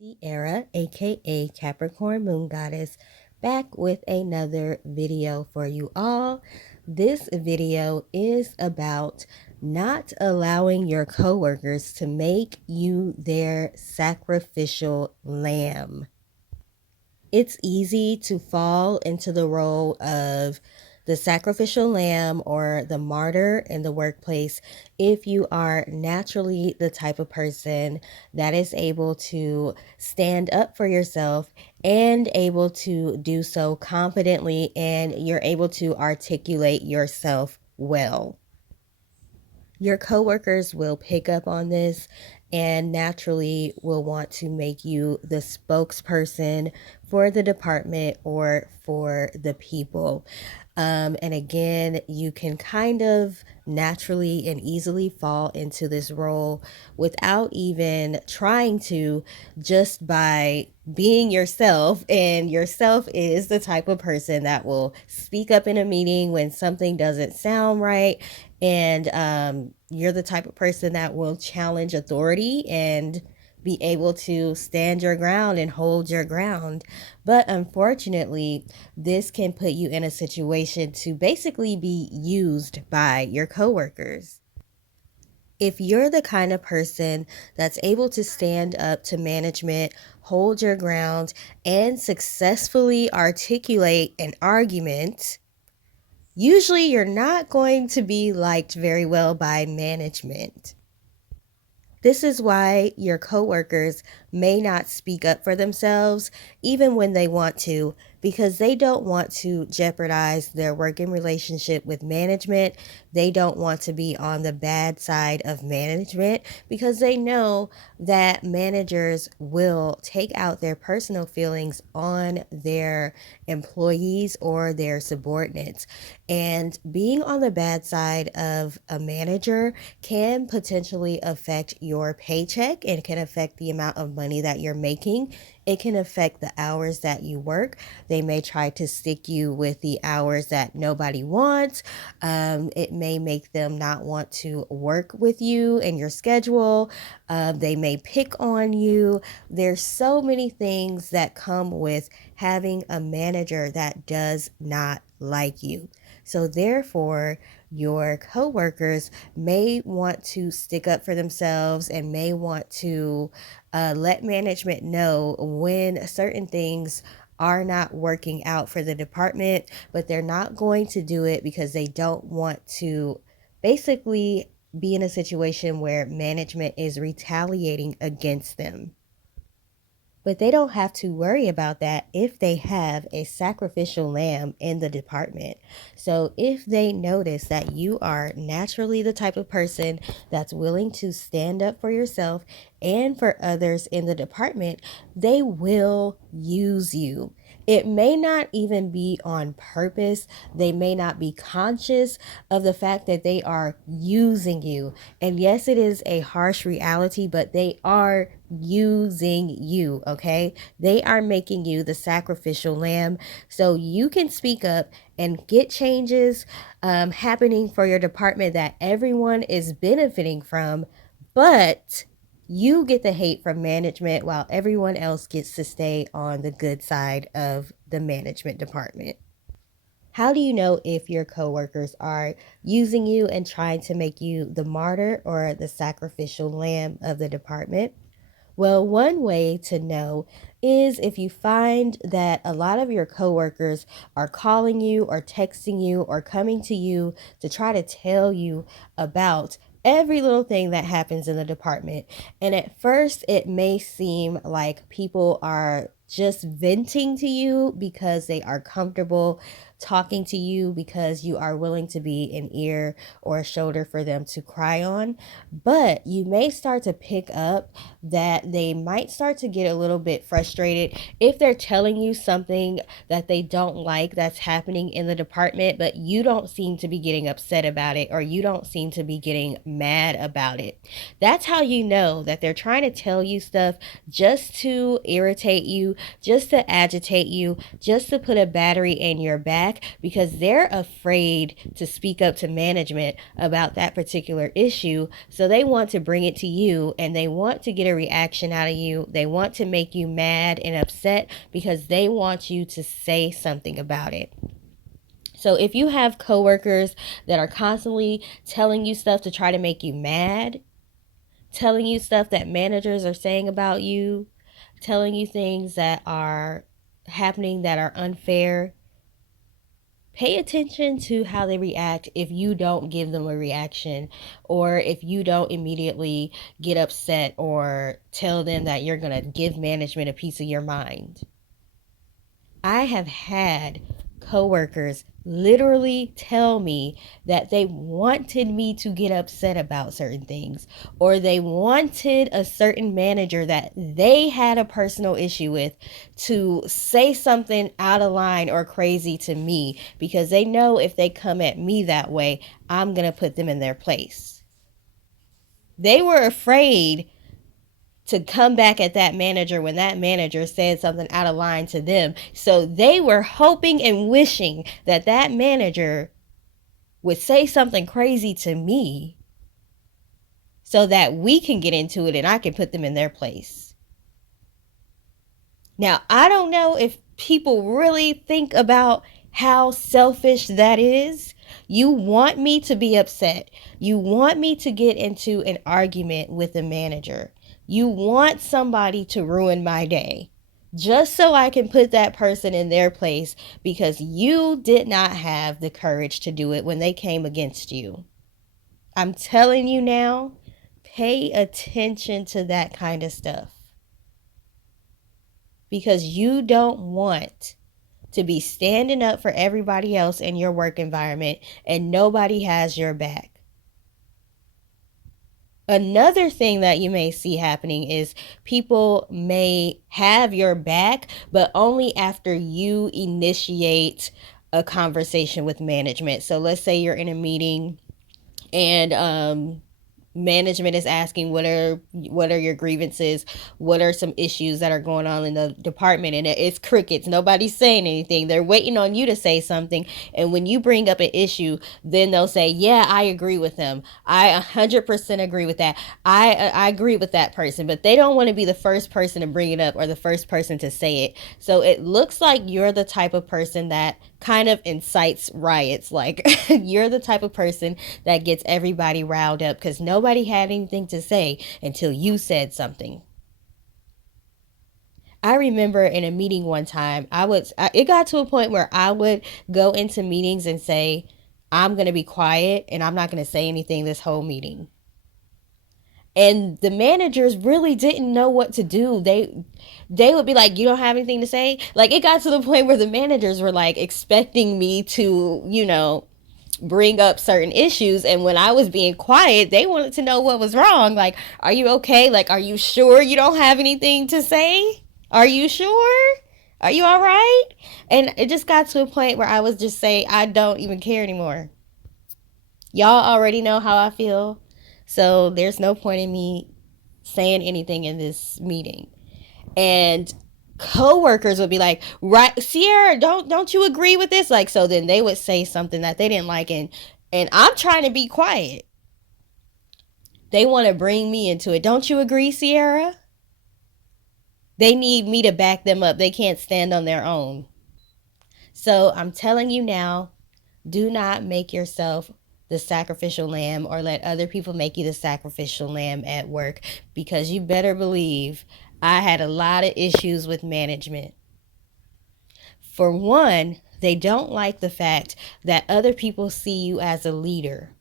Sierra, aka Capricorn Moon Goddess, back with another video for you all. This video is about not allowing your coworkers to make you their sacrificial lamb. It's easy to fall into the role of the sacrificial lamb or the martyr in the workplace if you are naturally the type of person that is able to stand up for yourself and able to do so confidently, and you're able to articulate yourself well. Your coworkers will pick up on this and naturally will want to make you the spokesperson for the department or for the people. And again, you can kind of naturally and easily fall into this role without even trying to, just by being yourself. And yourself is the type of person that will speak up in a meeting when something doesn't sound right. And you're the type of person that will challenge authority and be able to stand your ground and hold your ground. But unfortunately, this can put you in a situation to basically be used by your coworkers. If you're the kind of person that's able to stand up to management, hold your ground, and successfully articulate an argument, usually you're not going to be liked very well by management. This is why your coworkers may not speak up for themselves even when they want to, because they don't want to jeopardize their working relationship with management. They don't want to be on the bad side of management because they know that managers will take out their personal feelings on their employees or their subordinates. And being on the bad side of a manager can potentially affect your paycheck. It can affect the amount of money that you're making. It can affect the hours that you work. They may try to stick you with the hours that nobody wants. It may make them not want to work with you and your schedule. They may pick on you. There's so many things that come with having a manager that does not like you. So therefore, your coworkers may want to stick up for themselves and may want to let management know when certain things are not working out for the department, but they're not going to do it because they don't want to basically be in a situation where management is retaliating against them. But they don't have to worry about that if they have a sacrificial lamb in the department. So if they notice that you are naturally the type of person that's willing to stand up for yourself and for others in the department, they will use you. It may not even be on purpose. They may not be conscious of the fact that they are using you. And yes, it is a harsh reality, but they are using you, okay? They are making you the sacrificial lamb so you can speak up and get changes happening for your department that everyone is benefiting from, but you get the hate from management while everyone else gets to stay on the good side of the management department. How do you know if your coworkers are using you and trying to make you the martyr or the sacrificial lamb of the department? Well, one way to know is if you find that a lot of your coworkers are calling you or texting you or coming to you to try to tell you about every little thing that happens in the department. And at first, it may seem like people are just venting to you because they are comfortable talking to you, because you are willing to be an ear or a shoulder for them to cry on. But you may start to pick up that they might start to get a little bit frustrated if they're telling you something that they don't like that's happening in the department, but you don't seem to be getting upset about it, or you don't seem to be getting mad about it. That's how you know that they're trying to tell you stuff just to irritate you, just to agitate you, just to put a battery in your back, back because they're afraid to speak up to management about that particular issue. So they want to bring it to you and they want to get a reaction out of you. They want to make you mad and upset because they want you to say something about it. So if you have coworkers that are constantly telling you stuff to try to make you mad, telling you stuff that managers are saying about you, telling you things that are happening that are unfair, pay attention to how they react if you don't give them a reaction or if you don't immediately get upset or tell them that you're going to give management a piece of your mind. I have had coworkers literally tell me that they wanted me to get upset about certain things, or they wanted a certain manager that they had a personal issue with to say something out of line or crazy to me because they know if they come at me that way, I'm going to put them in their place. They were afraid to come back at that manager when that manager said something out of line to them. So they were hoping and wishing that that manager would say something crazy to me so that we can get into it and I can put them in their place. Now, I don't know if people really think about how selfish that is. You want me to be upset. You want me to get into an argument with the manager. You want somebody to ruin my day just so I can put that person in their place because you did not have the courage to do it when they came against you. I'm telling you now, pay attention to that kind of stuff because you don't want to be standing up for everybody else in your work environment and nobody has your back. Another thing that you may see happening is people may have your back, but only after you initiate a conversation with management. So let's say you're in a meeting and management is asking what are your grievances, what are some issues that are going on in the department, and it's crickets. Nobody's saying anything. They're waiting on you to say something, and when you bring up an issue, then they'll say, yeah, I agree with them. I 100% agree with that. I agree with that person, but they don't want to be the first person to bring it up or the first person to say it. So it looks like you're the type of person that kind of incites riots. Like you're the type of person that gets everybody riled up because nobody had anything to say until you said something. I remember in a meeting one time, it got to a point where I would go into meetings and say, I'm going to be quiet and I'm not going to say anything this whole meeting. And the managers really didn't know what to do. They would be like, you don't have anything to say? Like, it got to the point where the managers were like expecting me to, bring up certain issues. And when I was being quiet, they wanted to know what was wrong. Like, are you okay? Like, are you sure you don't have anything to say? Are you sure? Are you all right? And it just got to a point where I was just saying, I don't even care anymore. Y'all already know how I feel. So there's no point in me saying anything in this meeting. And coworkers would be like, right, Sierra, don't you agree with this? Like, so then they would say something that they didn't like, and I'm trying to be quiet. They want to bring me into it. Don't you agree, Sierra? They need me to back them up. They can't stand on their own. So I'm telling you now, do not make yourself the sacrificial lamb or let other people make you the sacrificial lamb at work, because you better believe I had a lot of issues with management. For one, they don't like the fact that other people see you as a leader.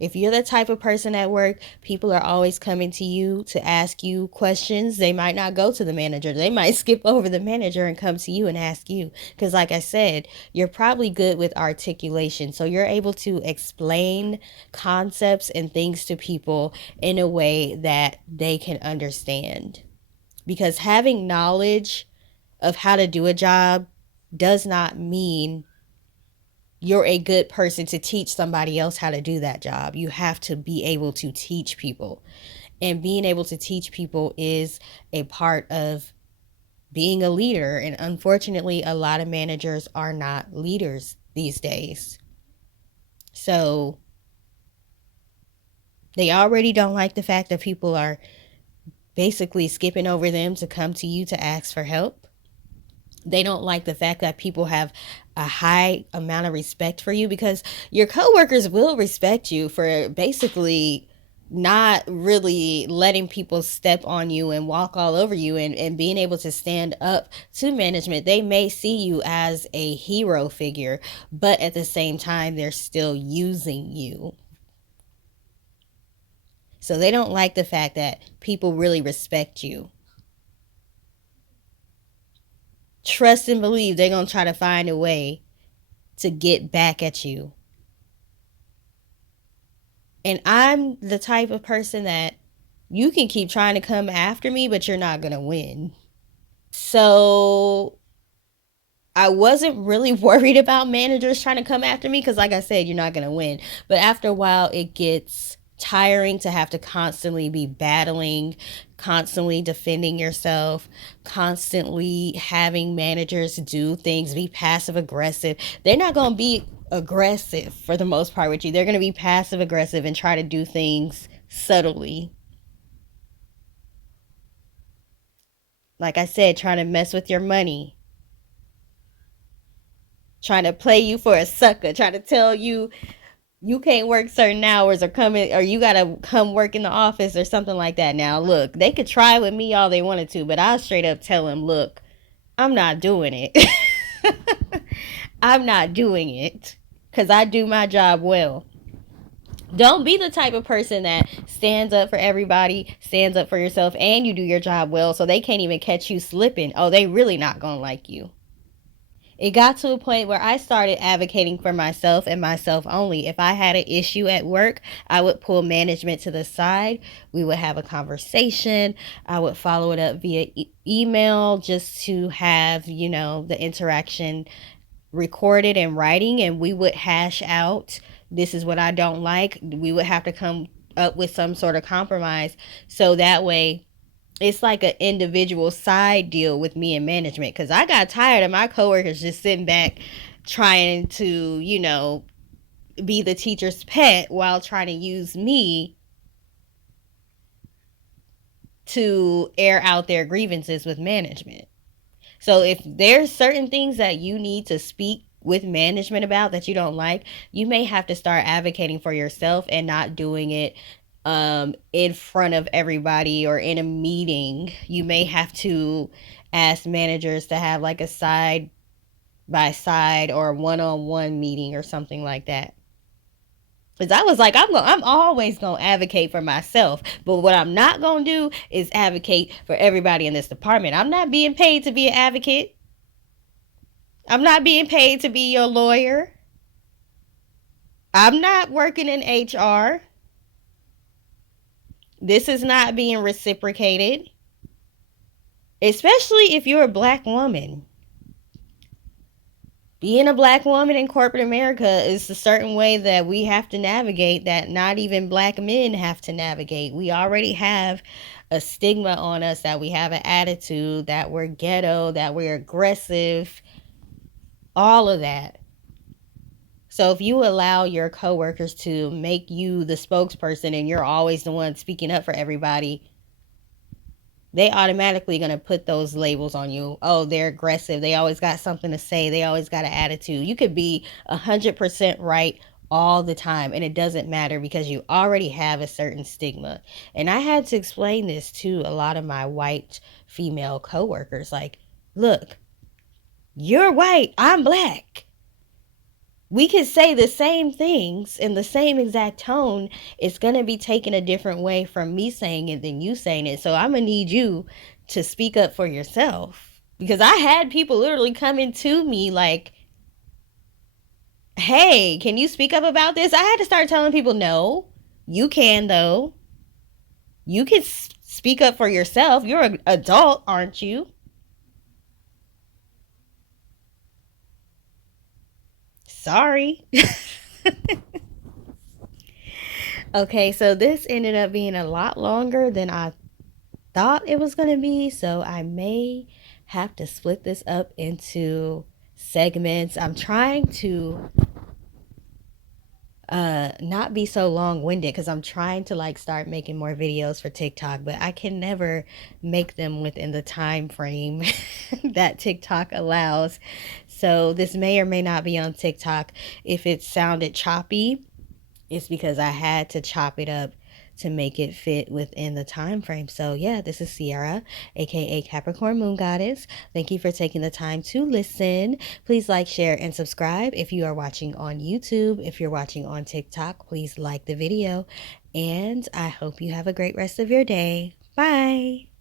If you're the type of person at work, people are always coming to you to ask you questions. They might not go to the manager. They might skip over the manager and come to you and ask you. Because like I said, you're probably good with articulation. So you're able to explain concepts and things to people in a way that they can understand. Because having knowledge of how to do a job does not mean you're a good person to teach somebody else how to do that job. You have to be able to teach people. And being able to teach people is a part of being a leader. And unfortunately, a lot of managers are not leaders these days. So they already don't like the fact that people are basically skipping over them to come to you to ask for help. They don't like the fact that people have a high amount of respect for you, because your coworkers will respect you for basically not really letting people step on you and walk all over you, and being able to stand up to management. They may see you as a hero figure, but at the same time, they're still using you. So they don't like the fact that people really respect you. Trust and believe they're going to try to find a way to get back at you. And I'm the type of person that you can keep trying to come after me, but you're not going to win. So I wasn't really worried about managers trying to come after me because, like I said, you're not going to win. But after a while, it gets tiring to have to constantly be battling, constantly defending yourself, constantly having managers do things, be passive aggressive. They're not going to be aggressive for the most part with you. They're going to be passive aggressive and try to do things subtly. Like I said, trying to mess with your money, trying to play you for a sucker, trying to tell you you can't work certain hours, or come in, or you gotta come work in the office or something like that. Now look, they could try with me all they wanted to, but I'll straight up tell them, look, I'm not doing it. I'm not doing it because I do my job well. Don't be the type of person that stands up for everybody, stands up for yourself, and you do your job well, so they can't even catch you slipping. Oh, they really not gonna like you. It got to a point where I started advocating for myself and myself only. If I had an issue at work, I would pull management to the side. We would have a conversation. I would follow it up via email just to have, the interaction recorded and writing, and we would hash out, this is what I don't like. We would have to come up with some sort of compromise, so that way it's like an individual side deal with me and management, because I got tired of my coworkers just sitting back trying to, be the teacher's pet while trying to use me to air out their grievances with management. So if there's certain things that you need to speak with management about that you don't like, you may have to start advocating for yourself and not doing it in front of everybody or in a meeting. You may have to ask managers to have like a side by side or one-on-one meeting or something like that. Because I was like, I'm always gonna advocate for myself, but what I'm not gonna do is advocate for everybody in this department. I'm not being paid to be an advocate. I'm not being paid to be your lawyer. I'm not working in HR. This is not being reciprocated, especially if you're a black woman. Being a black woman in corporate America is a certain way that we have to navigate that not even black men have to navigate. We already have a stigma on us that we have an attitude, that we're ghetto, that we're aggressive, all of that. So if you allow your coworkers to make you the spokesperson and you're always the one speaking up for everybody, they automatically going to put those labels on you. Oh, they're aggressive. They always got something to say. They always got an attitude. You could be 100% right all the time, and it doesn't matter because you already have a certain stigma. And I had to explain this to a lot of my white female coworkers. Like, look, you're white. I'm black. We could say the same things in the same exact tone. It's going to be taken a different way from me saying it than you saying it. So I'm going to need you to speak up for yourself. Because I had people literally coming to me like, hey, can you speak up about this? I had to start telling people, no, you can though. You can speak up for yourself. You're an adult, aren't you? Sorry. Okay, so this ended up being a lot longer than I thought it was going to be, so I may have to split this up into segments. I'm trying to not be so long-winded because I'm trying to like start making more videos for TikTok, but I can never make them within the time frame that TikTok allows. So this may or may not be on TikTok. If it sounded choppy, it's because I had to chop it up to make it fit within the time frame. So yeah, this is Sierra, aka Capricorn Moon Goddess. Thank you for taking the time to listen. Please like, share, and subscribe if you are watching on YouTube. If you're watching on TikTok, please like the video. And I hope you have a great rest of your day. Bye.